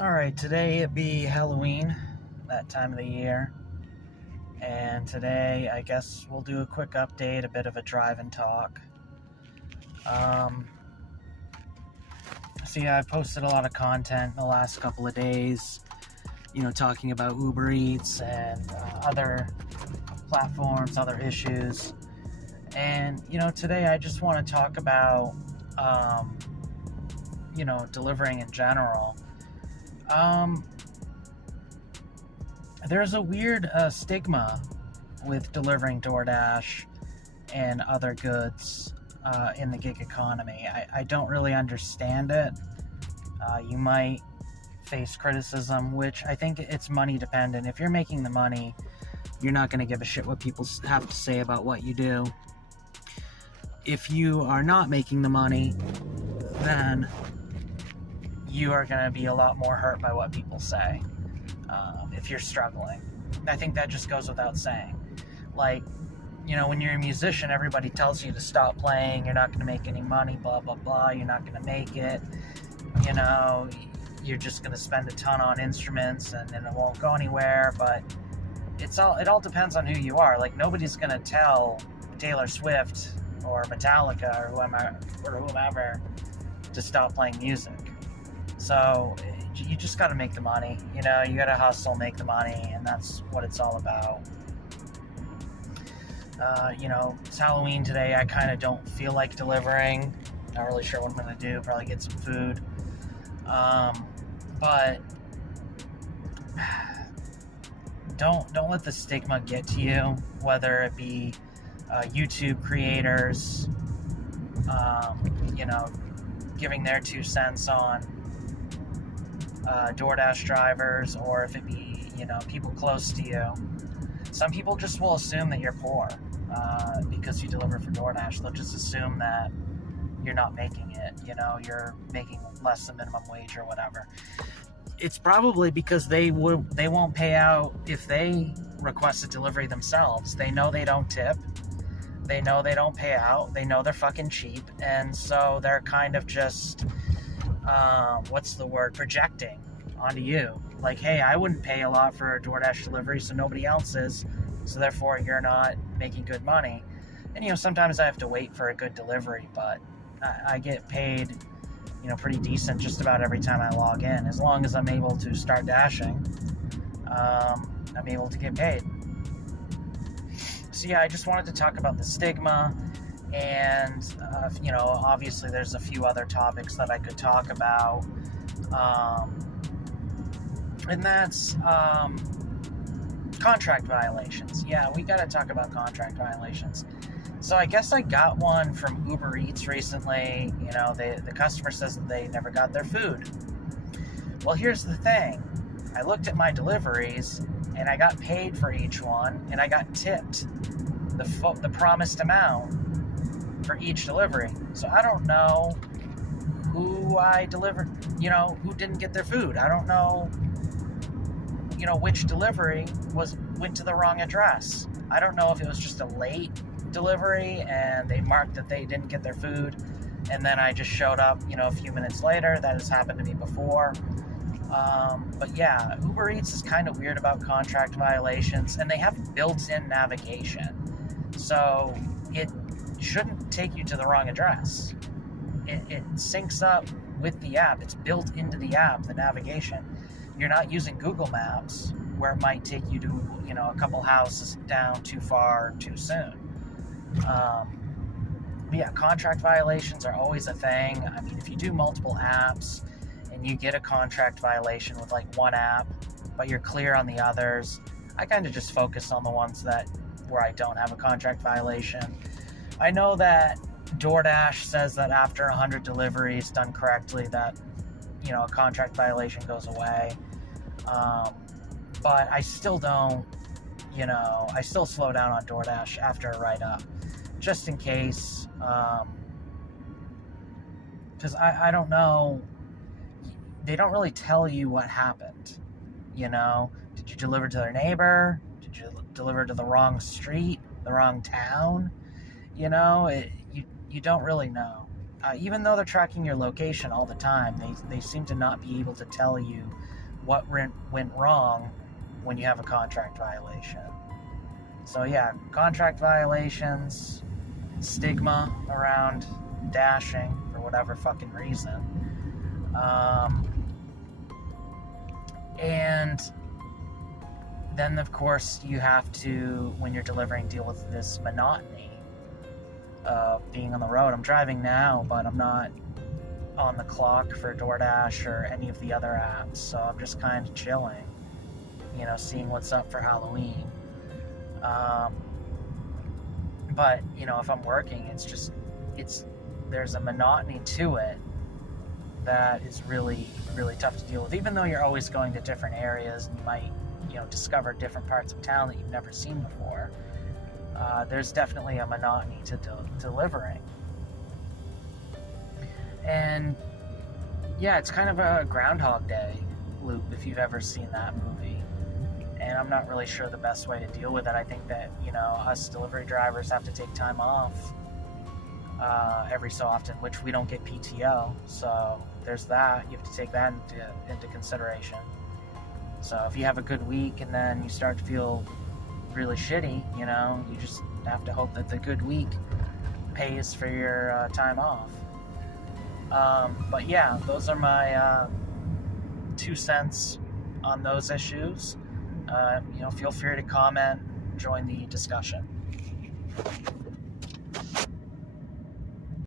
Alright, today it be Halloween, that time of the year. And today, I guess we'll do a quick update, a bit of a drive and talk. I posted a lot of content in the last couple of days, talking about Uber Eats and other platforms, other issues. And, today I just want to talk about, delivering in general. There's a weird stigma with delivering DoorDash and other goods in the gig economy. I don't really understand it. You might face criticism, which I think it's money dependent. If you're making the money, you're not going to give a shit what people have to say about what you do. If you are not making the money, then you are going to be a lot more hurt by what people say if you're struggling. I think that just goes without saying. Like, when you're a musician, everybody tells you to stop playing, you're not going to make any money, blah, blah, blah, you're not going to make it, you're just going to spend a ton on instruments and it won't go anywhere. But it all depends on who you are. Like, nobody's going to tell Taylor Swift or Metallica or whomever to stop playing music. So you just got to make the money, you got to hustle, make the money, and that's what it's all about. It's Halloween today. I kind of don't feel like delivering. Not really sure what I'm going to do. Probably get some food. But don't let the stigma get to you, whether it be YouTube creators, giving their 2 cents on DoorDash drivers, or if it be, people close to you. Some people just will assume that you're poor because you deliver for DoorDash. They'll just assume that you're not making it, you're making less than minimum wage or whatever. It's probably because they won't pay out if they request a delivery themselves. They know they don't tip. They know they don't pay out. They know they're fucking cheap. And so they're kind of just, projecting onto you. Like, hey, I wouldn't pay a lot for a DoorDash delivery, so nobody else is. So therefore, you're not making good money. And, sometimes I have to wait for a good delivery, but I get paid, pretty decent just about every time I log in. As long as I'm able to start dashing, I'm able to get paid. So yeah, I just wanted to talk about the stigma, and obviously there's a few other topics that I could talk about, and that's contract violations. Yeah, we got to talk about contract violations. So I guess I got one from Uber Eats recently. The customer says that they never got their food. Well, here's the thing. I looked at my deliveries, and I got paid for each one, and I got tipped the promised amount for each delivery. So I don't know who I delivered, who didn't get their food. I don't know, which delivery went to the wrong address. I don't know if it was just a late delivery and they marked that they didn't get their food, and then I just showed up, a few minutes later. That has happened to me before. But yeah, Uber Eats is kind of weird about contract violations, and they have built-in navigation. So it shouldn't take you to the wrong address. It syncs up with the app. It's built into the app, the navigation. You're not using Google Maps, where it might take you to, a couple houses down too far too soon. But yeah, contract violations are always a thing. I mean, if you do multiple apps and you get a contract violation with like one app, but you're clear on the others, I kind of just focus on the ones where I don't have a contract violation. I know that DoorDash says that after 100 deliveries done correctly, that, a contract violation goes away. But I still don't, I still slow down on DoorDash after a write-up, just in case, because I don't know, they don't really tell you what happened. Did you deliver to their neighbor? Did you deliver to the wrong street, the wrong town? You don't really know. even though they're tracking your location all the time, they seem to not be able to tell you what went wrong when you have a contract violation. So yeah, contract violations, stigma around dashing for whatever fucking reason. And then, of course, you have to, when you're delivering, deal with this monotony of being on the road. I'm driving now, but I'm not on the clock for DoorDash or any of the other apps, so I'm just kind of chilling, seeing what's up for Halloween. But, if I'm working, there's a monotony to it that is really, really tough to deal with, even though you're always going to different areas and you might, discover different parts of town that you've never seen before. There's definitely a monotony to delivering. And yeah, it's kind of a Groundhog Day loop if you've ever seen that movie. And I'm not really sure the best way to deal with it. I think that, us delivery drivers have to take time off every so often, which we don't get PTO. So there's that. You have to take that into consideration. So if you have a good week and then you start to feel really shitty, you just have to hope that the good week pays for your time off. But yeah, those are my 2 cents on those issues. Feel free to comment, join the discussion.